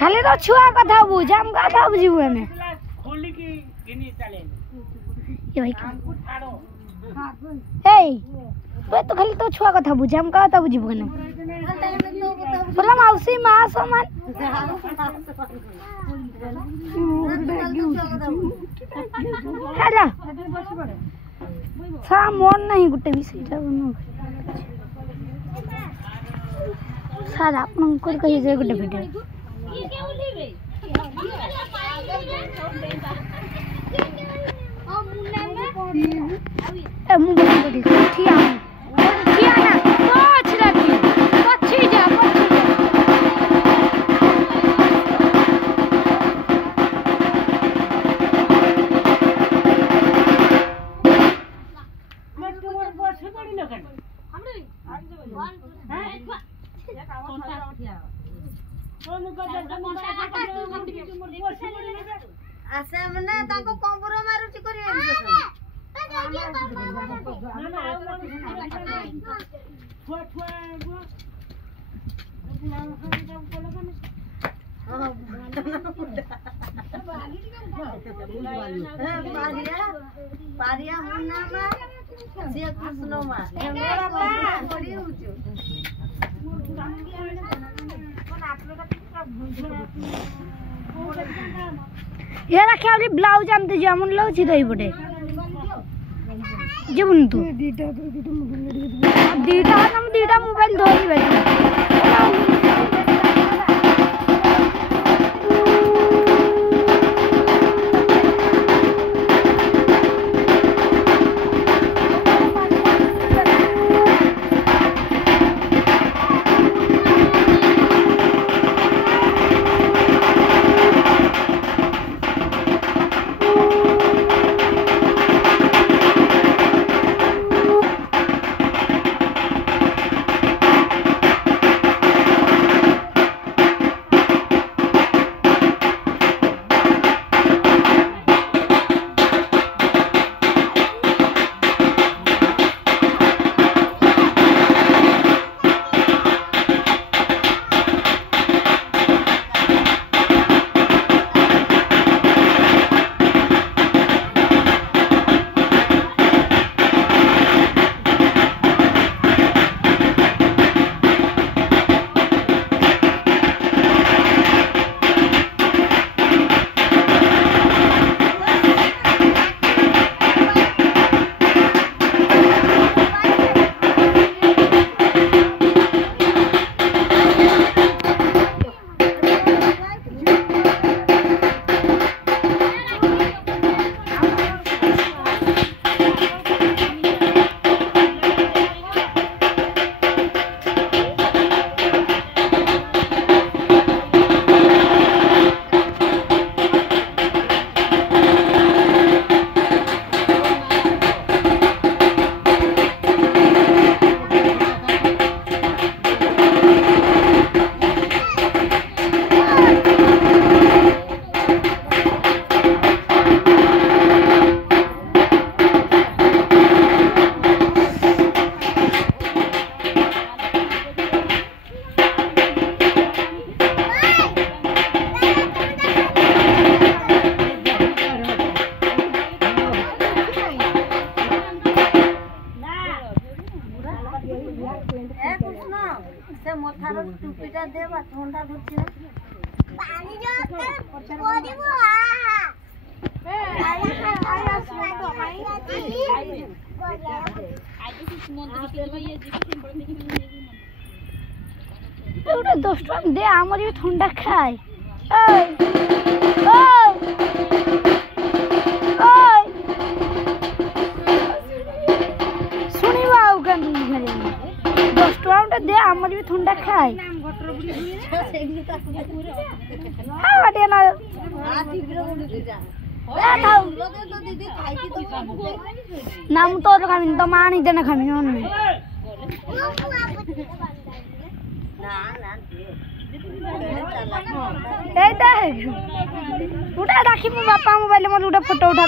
खाली तो छुआ कथा बुझ हम कथा बुझबू एमे खोली की गिनी चले ये भाई ए वे तो खाली तो छुआ कथा बुझ हम कथा बुझबू ने बोला मौसी मां समान हेला सा मन नहीं गुटे विषय सर आप कही जाए गोटे वीडियो ये रखे अभी ब्लाउज आमते जेमन लाउछि दई पटे जेबुन तू दीटा मोबाइल धोई बैठ टुपीटा देवा ठंडा धरछि ना पानी जो গোটা 10 টাকা দে আমার भी ঠান্ডা খাই ওই ওই ওই শুনিবা ওখান ঘরে 10 টাকা দে আমার भी ঠান্ডা খাই হ্যাঁ বাটে না নাম তোর খাবি তো মা নিতে না খাবি অন্য এই দেখ ওটা রাখি বাপা মোবাইলে মধ্যে ওটা ফটো উঠা